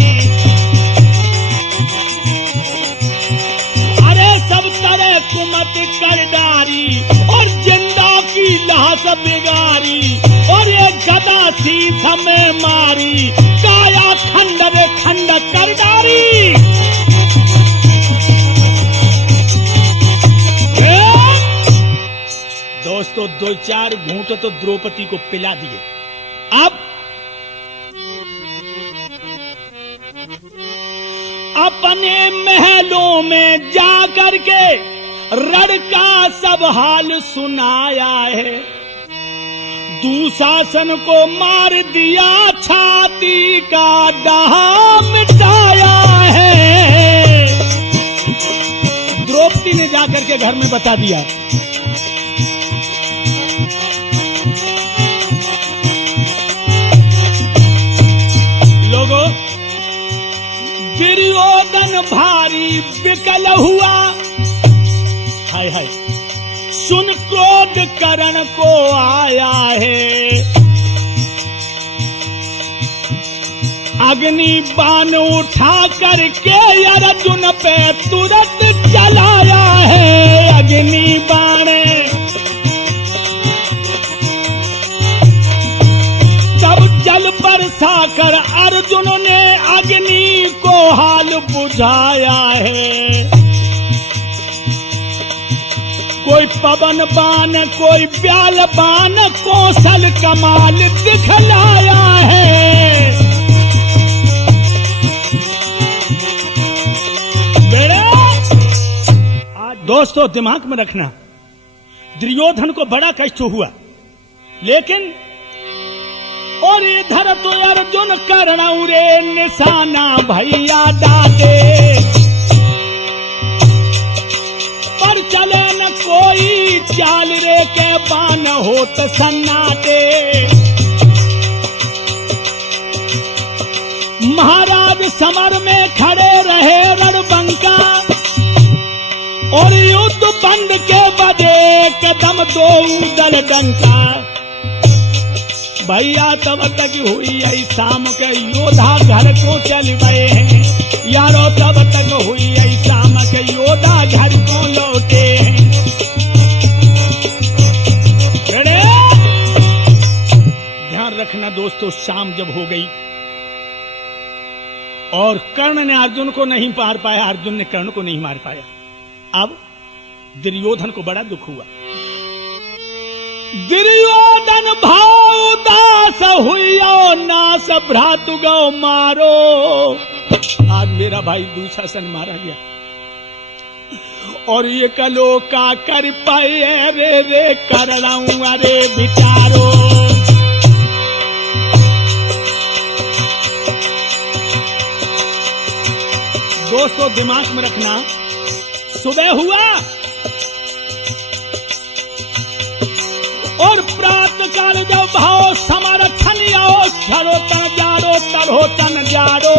अरे सब तरह कुमत कर डारी और जिंदा की लाश बिगारी और ये गदा सीध में मारी। काया खंडर खंड कर डारी। दोस्तों दो चार घूंट तो द्रौपदी को पिला दिए। अब अपने महलों में जा करके रण का सब हाल सुनाया है, दुशासन को मार दिया, छाती का दाह मिटाया है। द्रौपदी ने जाकर के घर में बता दिया। लोगों, दुर्योधन भारी विकल हुआ, हाय हाय, सुन क्रोध करण को आया है। अग्नि बाण उठा करके अर्जुन पे तुरंत चलाया है। अग्नि बाण तब जल बरसाकर अर्जुन ने अग्नि को हाल बुझाया है। कोई पवन बाण, कोई ब्याल बाण, कौशल कमाल दिखलाया है। आज दोस्तों दिमाग में रखना, दुर्योधन को बड़ा कष्ट हुआ, लेकिन और इधर तो अर्जुन कर्णऊ रे निशाना भैया डाटे, पर चले न कोई चाल रे के बान होत सन्नाटे। महाराज समर में खड़े रहे रणबंका, और युद्ध बंद के बजे कदम दो दल डंका। भैया तब तक हुई आई शाम के योद्धा घर को चल गए हैं। यारो तब तक हुई आई शाम के योद्धा घर को लौटे हैं। ध्यान रखना दोस्तों, शाम जब हो गई और कर्ण ने अर्जुन को नहीं मार पाया, अर्जुन ने कर्ण को नहीं मार पाया, अब दुर्योधन को बड़ा दुख हुआ। दुर्योधन भाव दास हुइयो, नास भ्रातु गौ मारो। आज मेरा भाई दुशासन मारा गया, और ये कलो का कर पाए रे रे करणाऊ अरे विचारो। दोस्तों दिमाग में रखना, सुबह हुआ और प्रातः काल जब भाव समर्थन आओ, छड़ो तन जाड़ो तरहो तन जाड़ो।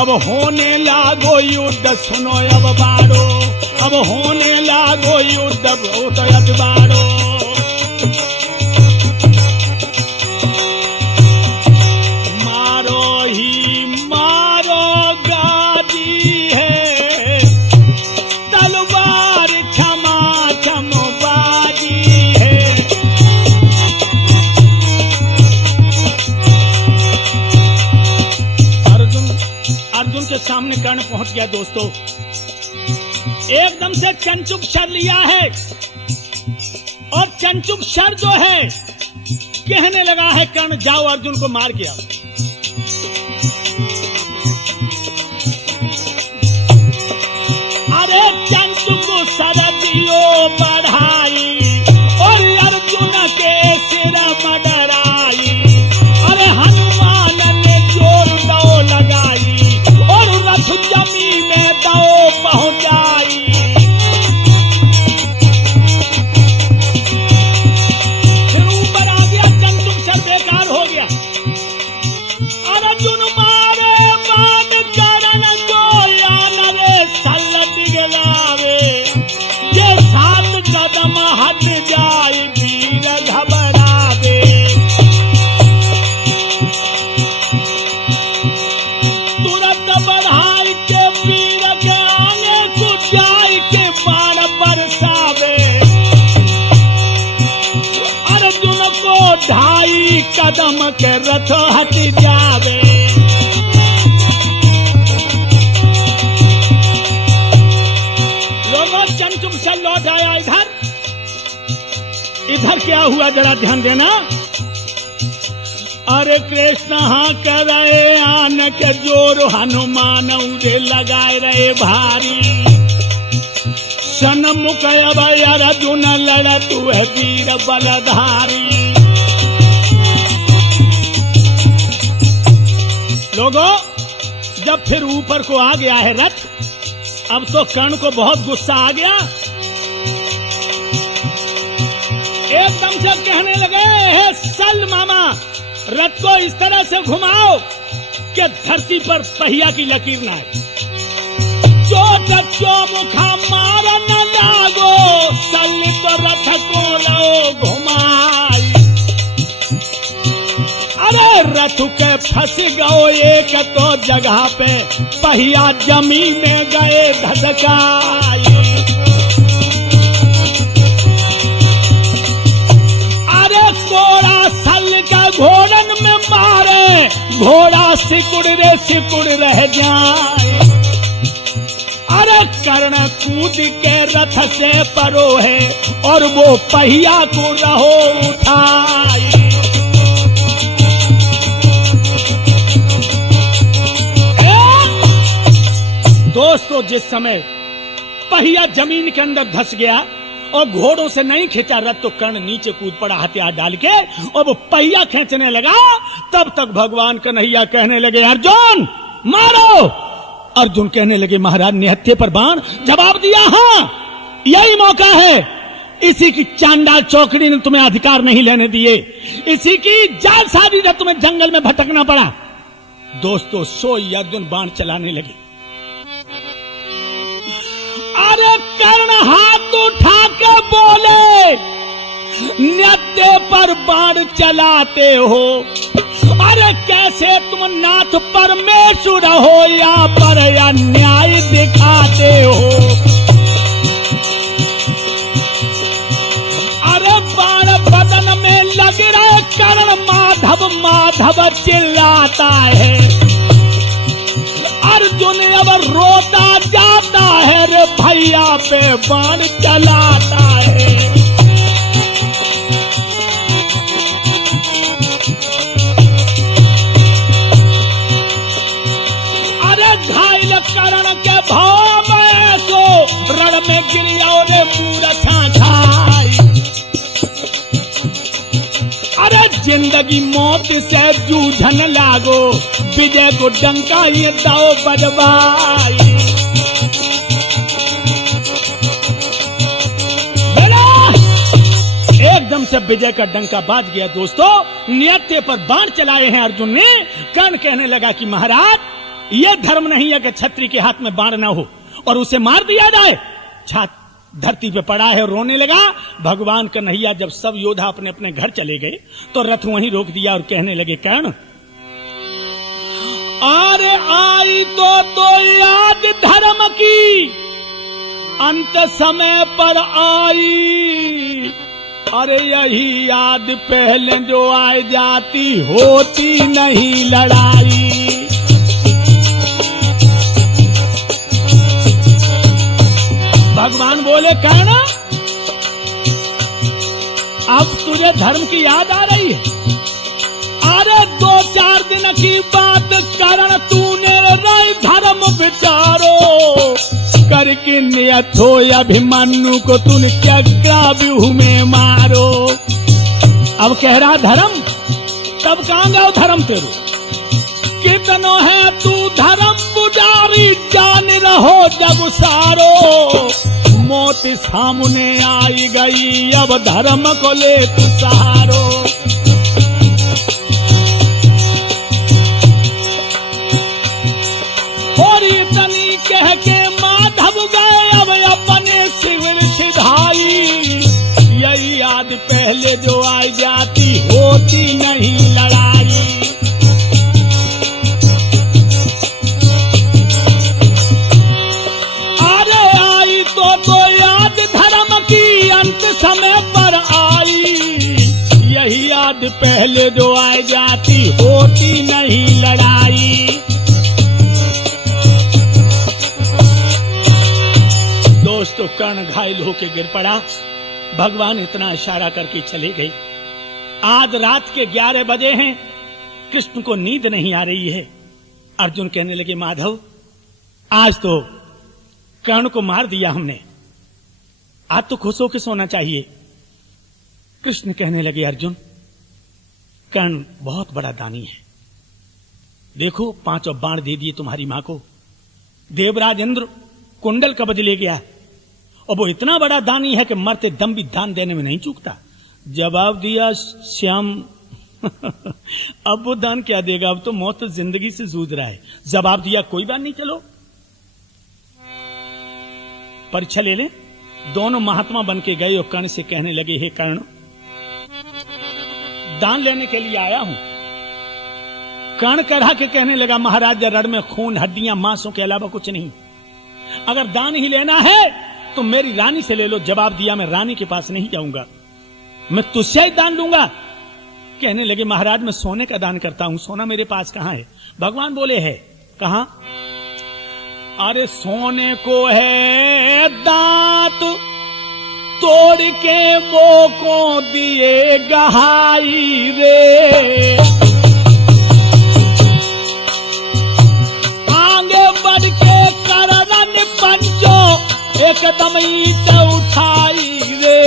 अब होने लागो युद्ध सुनो अब बाड़ो, अब होने लागो युद्ध अब बाड़ो। मारो ही मारो गादी है, तलवार क्षमा क्षम बाजी है। अर्जुन के सामने कर्ण पहुंच गया दोस्तों, एकदम से चंचुक शर लिया है, और चंचुक शर जो है कहने लगा है कर्ण जाओ अर्जुन को मार के आओ। अरे चंचुक सर दियो बढ़ाई, और अर्जुन के सिर मडराई। अरे हनुमान ने जोर दो लगाई, और रथ जमी में दो पहुंचाई। फिर ऊपर आ गया, चंचुक सर बेकार हो गया। अर्जुन मारे मान करण को यान रे सल दिगलावे, ये 7 कदम हट जाए वीर घबरावे। तुरंत बढ़ाई के वीर के आगे कुचाई के बाण बरसावे। अर्जुन को 2.5 कदम के रथ हट जावे। लोगों चंचुक से लौट आया इधर क्या हुआ जरा ध्यान देना। अरे कृष्ण हाँ कर रहे आन के जोर हनुमान उजे लगाए रहे भारी सन्मुख अभय अर्जुन लड़त हुए वीर बलधारी। लोगों, जब फिर ऊपर को आ गया है रथ, अब तो कर्ण को बहुत गुस्सा आ गया। एकदम से कहने लगे, हे सल मामा, रथ को इस तरह से घुमाओ कि धरती पर पहिया की लकीर ना आए। चोट चौमुखा मार न लागो, सलित रथ को लो घुमाई। अरे रथ के फंस गओ एक तो जगह पे, पहिया जमीन में गए धधकाई। अरे कोड़ा सल का घोड़न में मारे, घोड़ा सिकुड़ रे सिकुड़ रह जाए। अरे कर्ण कूद के रथ से परो है और वो पहिया को रहो उठाई। दोस्तों, जिस समय पहिया जमीन के अंदर धंस गया और घोड़ों से नहीं खींचा रथ, तो कर्ण नीचे कूद पड़ा हथियार डाल के और वो पहिया खींचने लगा। तब तक भगवान कन्हैया कहने लगे, अर्जुन मारो। अर्जुन कहने लगे, महाराज निहत्थे पर बाण। जवाब दिया, हाँ यही मौका है। इसी की चांडाल चौकड़ी ने तुम्हें अधिकार नहीं लेने दिए, इसी की जालसाजी ने तुम्हें जंगल में भटकना पड़ा। दोस्तों, सोई अर्जुन बाण चलाने लगे। अरे कर्ण हाथ उठा के बोले, निहत्थे पर बाण चलाते हो? अरे कैसे तुम नाथ परमेश्वर हो या पर अन्याय दिखाते हो? अरे बाण बदन में लग रहा, कर्ण माधव माधव चिल्लाता है। अर्जुन अब रोता जाता है, रे भैया पे बाण चलाता है। घायल कर्ण के भाव में सो रण में गिरिया रे मूर्छा छाई। अरे जिंदगी मौत से जूझन लागो, विजय को डंका ये दाओ बजवाई। एकदम से विजय का डंका बाज गया। दोस्तों, निहत्थे पर बाण चलाए हैं अर्जुन ने। कर्ण कहने लगा कि महाराज, यह धर्म नहीं है कि छत्री के हाथ में बाण ना हो और उसे मार दिया जाए। छात धरती पे पड़ा है और रोने लगा। भगवान कन्हैया जब सब योद्धा अपने अपने घर चले गए तो रथ वहीं रोक दिया और कहने लगे, कर्ण अरे आई तो याद धर्म की अंत समय पर आई। अरे यही याद पहले जो आ जाती, होती नहीं लड़ाई। भगवान बोले, कर्ण अब तुझे धर्म की याद आ रही है? अरे 2-4 दिन की बात कर्ण, तूने रही धर्म विचारो करके नियत हो अभिमन्यु को तूने क्या व्यूह में मारो। अब कह रहा धर्म, तब कहां गया धर्म तेरे? कितनो है तू धर्म पुजारी, जान रहो जब सारो। मौत सामने आई गई, अब धर्म को ले तू सहारो। और इतनी कह के माधव गए अब अपने शिविर सिधाई। यही याद पहले जो आ जाती, होती नहीं लड़ाई। तो याद धर्म की अंत समय पर आई। यही याद पहले जो आ जाती, होती नहीं लड़ाई। दोस्तों, कर्ण घायल होके गिर पड़ा। भगवान इतना इशारा करके चले गए। आज रात के 11 बजे हैं कृष्ण को नींद नहीं आ रही है। अर्जुन कहने लगे माधव, आज तो कर्ण को मार दिया हमने, आज तो खुश होकर सोना चाहिए। कृष्ण कहने लगे अर्जुन, कर्ण बहुत बड़ा दानी है, देखो 5 बाण दे दिए तुम्हारी मां को, देवराज इंद्र कुंडल का बदले गया, और वो इतना बड़ा दानी है कि मरते दम भी दान देने में नहीं चूकता। जवाब दिया श्याम अब वो दान क्या देगा, अब तो मौत जिंदगी से जूझ रहा है। जवाब दिया कोई बात नहीं, चलो परीक्षा ले लें। दोनों महात्मा बन के गए और कर्ण से कहने लगे, हे कर्ण, दान लेने के लिए आया हूं। कर्ण करा के कहने लगा, महाराज रण में खून हड्डियां मांसों के अलावा कुछ नहीं, अगर दान ही लेना है तो मेरी रानी से ले लो। जवाब दिया, मैं रानी के पास नहीं जाऊंगा, मैं तुझसे ही दान लूंगा। कहने लगे महाराज मैं सोने का दान करता हूं, सोना मेरे पास कहां है। भगवान बोले है, कहां? अरे सोने को है दांत तोड़ के वो को दिए गहाई रे, आगे बढ़ के करन पंचो एकदम ईट उठाई रे,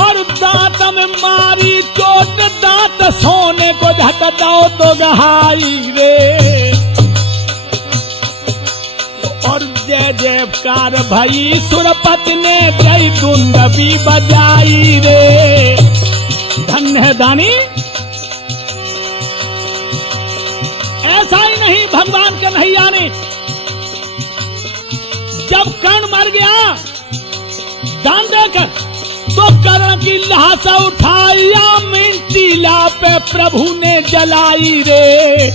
और दांत में मारी चोट, दांत सोने को झट दो तो गहाई रे, और जय जयकार भई सुरपति ने जय धुंद भी बजाई रे। धन्य है दानी। ऐसा ही नहीं, भगवान के नहीं आने। जब कर्ण मर गया दान देकर, तो कर्ण की लाश उठाया मिट्टीला पे प्रभु ने जलाई रे,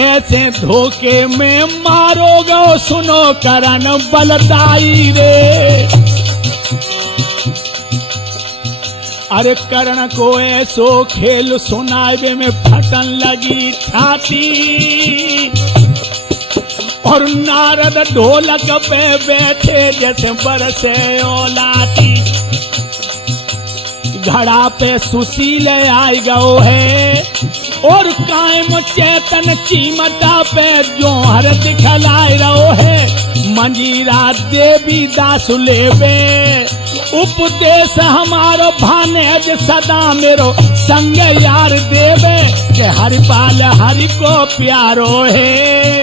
ऐसे धोखे में मारोगे सुनो कर्ण बलदाई रे। अरे कर्ण को ऐसो खेल सुनावे में फटन लगी छाती, और नारद ढोलक पे बैठे जैसे बरसे ओलाती, घड़ा पे सुशील आई गो है, और कायम चेतन चीमटा पे जोहर दिखलाए रहो है। मंजीरा देवी दास लेवे उपदेश हमारो भानेज सदा मेरो संग यार देवे, के हरिपाल हरि को प्यारो है,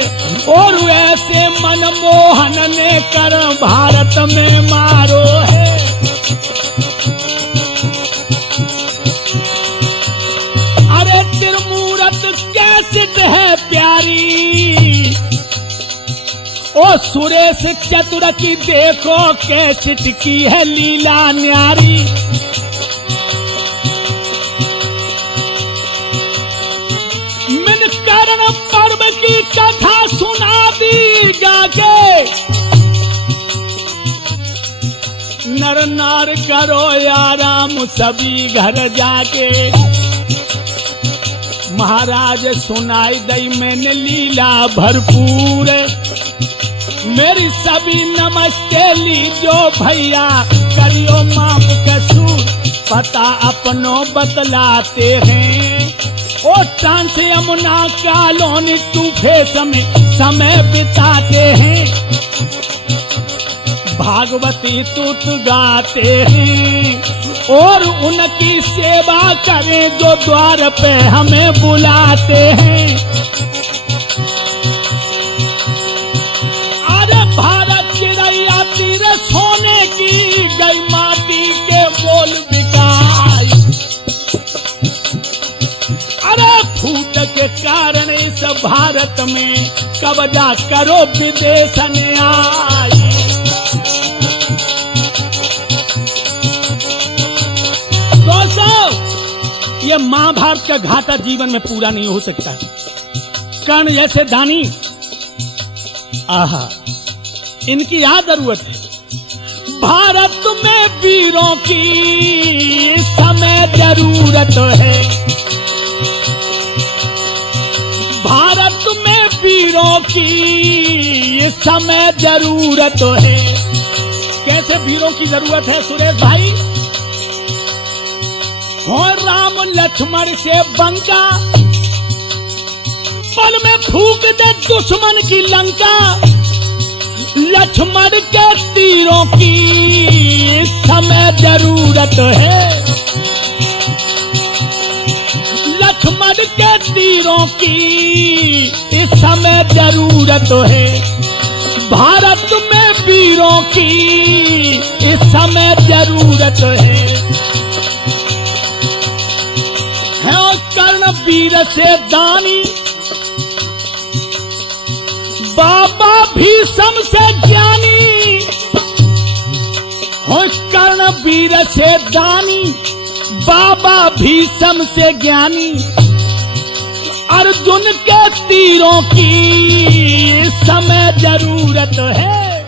और वैसे मनमोहन ने कर भारत में मारो है। अरे तिरमूरत कैसे है प्यारी, ओ सुरेश चतुर की देखो कैसिट की है लीला न्यारी। मन कर्ण पर्व की कथा सुना दी गाके, नर नार करो आराम सभी घर जाके, महाराज सुनाई दई मैंने लीला भरपूर, मेरी सभी नमस्ते लीजो भैया, करियो माफ कसूर, पता अपनों बतलाते हैं, ओ ट्रांस यमुना कॉलोनी टूफे समय बिताते हैं, भागवती तुत गाते हैं, और उनकी सेवा करें जो द्वार पे हमें बुलाते हैं। अरे भारत की रैया तीर सोने की गई माटी के बोल बिकाई, अरे फूट के कारण इस भारत में कब्जा करो विदेश ने आई। ये महाभारत का घाटा जीवन में पूरा नहीं हो सकता। कर्ण जैसे दानी, आहा, इनकी क्या जरूरत है। भारत में वीरों की समय जरूरत है, भारत में वीरों की समय जरूरत है। कैसे वीरों की जरूरत है सुरेश भाई? हो राम लक्ष्मण से बंका, पल में फूक दे दुश्मन की लंका। लक्ष्मण के तीरों की इस समय जरूरत है, लक्ष्मण के तीरों की इस समय जरूरत है। भारत में वीरों की इस समय जरूरत है और कर्ण वीर से दानी, बाबा भीष्म से ज्ञानी। हो कर्ण वीर से दानी, बाबा भीष्म से ज्ञानी। अर्जुन के तीरों की इस समय जरूरत है,